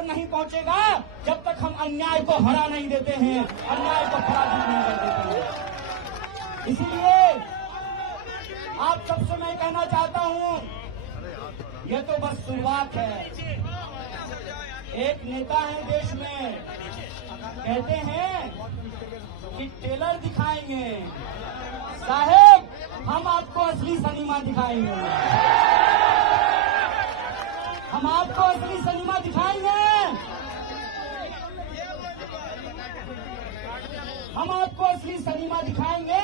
पर नहीं पहुंचेगा जब तक हम अन्याय को हरा नहीं देते हैं, अन्याय को पराजित नहीं कर देते हैं। इसीलिए आप सबसे मैं कहना चाहता हूं, ये तो बस शुरुआत है। एक नेता है देश में, कहते हैं कि टेलर दिखाएंगे, साहेब हम आपको असली सिनेमा दिखाएंगे, हम आपको असली सिनेमा दिखाएंगे, हम आपको असली सिनेमा दिखाएंगे,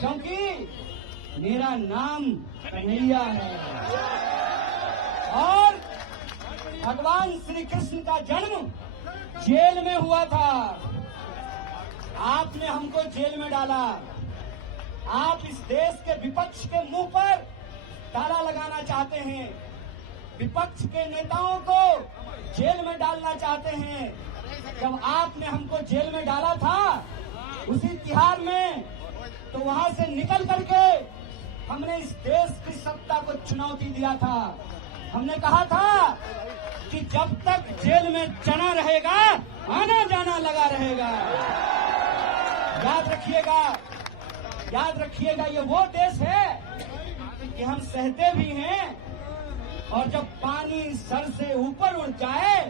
क्योंकि मेरा नाम कन्हैया है और भगवान श्री कृष्ण का जन्म जेल में हुआ था। आपने हमको जेल में डाला, आप इस देश के विपक्ष के मुंह पर ताला लगाना चाहते हैं, विपक्ष के नेताओं को जेल में डालना चाहते हैं। जब आपने हमको जेल में डाला था उसी तिहार में, तो वहां से निकल करके हमने इस देश की सत्ता को चुनौती दिया था। हमने कहा था कि जब तक जेल में चना रहेगा आना जाना लगा रहेगा। याद रखिएगा, याद रखिएगा, ये वो देश है कि हम सहते भी हैं और जब पानी सर से ऊपर उड़ जाए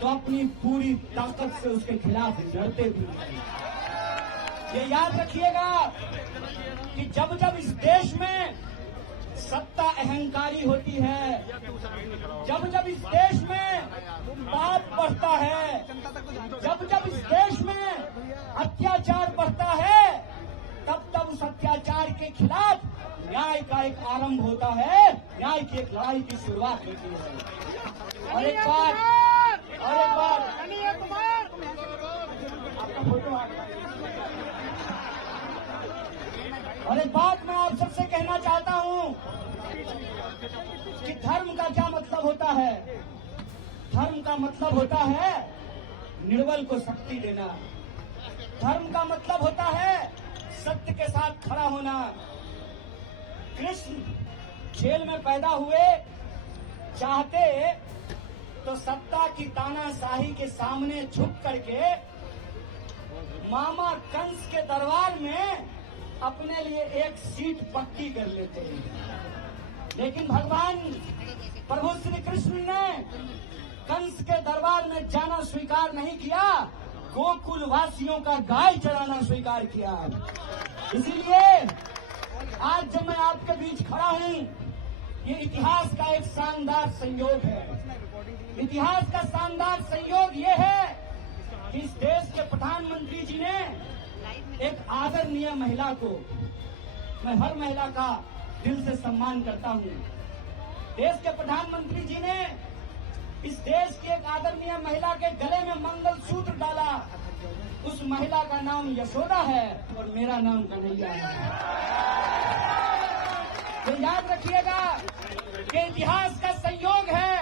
तो अपनी पूरी ताकत से उसके खिलाफ लड़ते भी हैं। ये याद रखिएगा कि जब जब इस देश में सत्ता अहंकारी होती है, जब जब इस देश में पाप बढ़ता है, जब जब इस देश में अत्याचार बढ़ता है, तब तब उस अत्याचार के खिलाफ न्याय का एक आरंभ होता है, न्याय की एक लड़ाई की शुरुआत होती है। और एक बात आपका फोटो और एक बात मैं आप सबसे कहना चाहता हूं कि धर्म का क्या मतलब होता है। धर्म का मतलब होता है निर्बल को शक्ति देना, धर्म का मतलब होता है सत्य के साथ खड़ा होना। कृष्ण जेल में पैदा हुए, चाहते तो सत्ता की तानाशाही के सामने झुक करके मामा कंस के दरबार में अपने लिए एक सीट पक्की कर लेते हैं। लेकिन भगवान प्रभु श्री कृष्ण ने कंस के दरबार में जाना स्वीकार नहीं किया, गोकुल वासियों का गाय चराना स्वीकार किया। इसीलिए आज जब मैं आपके बीच खड़ा हूं, ये इतिहास का एक शानदार संयोग है। इतिहास का शानदार संयोग ये है कि इस देश के प्रधानमंत्री जी ने एक आदरणीय महिला को, मैं हर महिला का दिल से सम्मान करता हूं, देश के प्रधानमंत्री जी ने इस देश की एक आदरणीय महिला के गले में मंगलसूत्र डाला। उस महिला का नाम यशोदा है और मेरा नाम कन्हैया है। तो याद रखिएगा कि इतिहास का संयोग है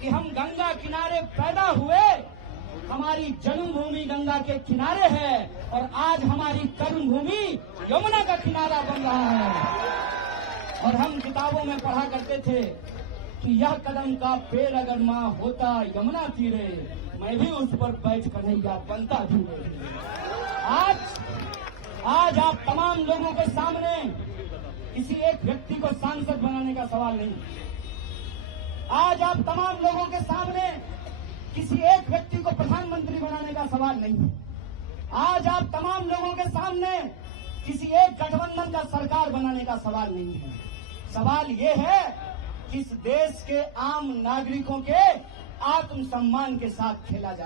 कि हम गंगा किनारे पैदा हुए, हमारी जन्मभूमि गंगा के किनारे है और आज हमारी कर्मभूमि यमुना का किनारा बन रहा है। और हम किताबों में पढ़ा करते थे कि यह कदम का पेड़ अगर माँ होता यमुना तीरे, मैं भी उस पर बैठ कन्हैया बनता धीरे। आज आप तमाम लोगों के सामने किसी एक व्यक्ति को सांसद बनाने का सवाल नहीं। आज आप तमाम लोगों के सामने किसी एक व्यक्ति को प्रधानमंत्री बनाने का सवाल नहीं है। आज आप तमाम लोगों के सामने किसी एक गठबंधन का सरकार बनाने का सवाल नहीं है। सवाल ये है कि इस देश के आम नागरिकों के आत्मसम्मान के साथ खेला जाए।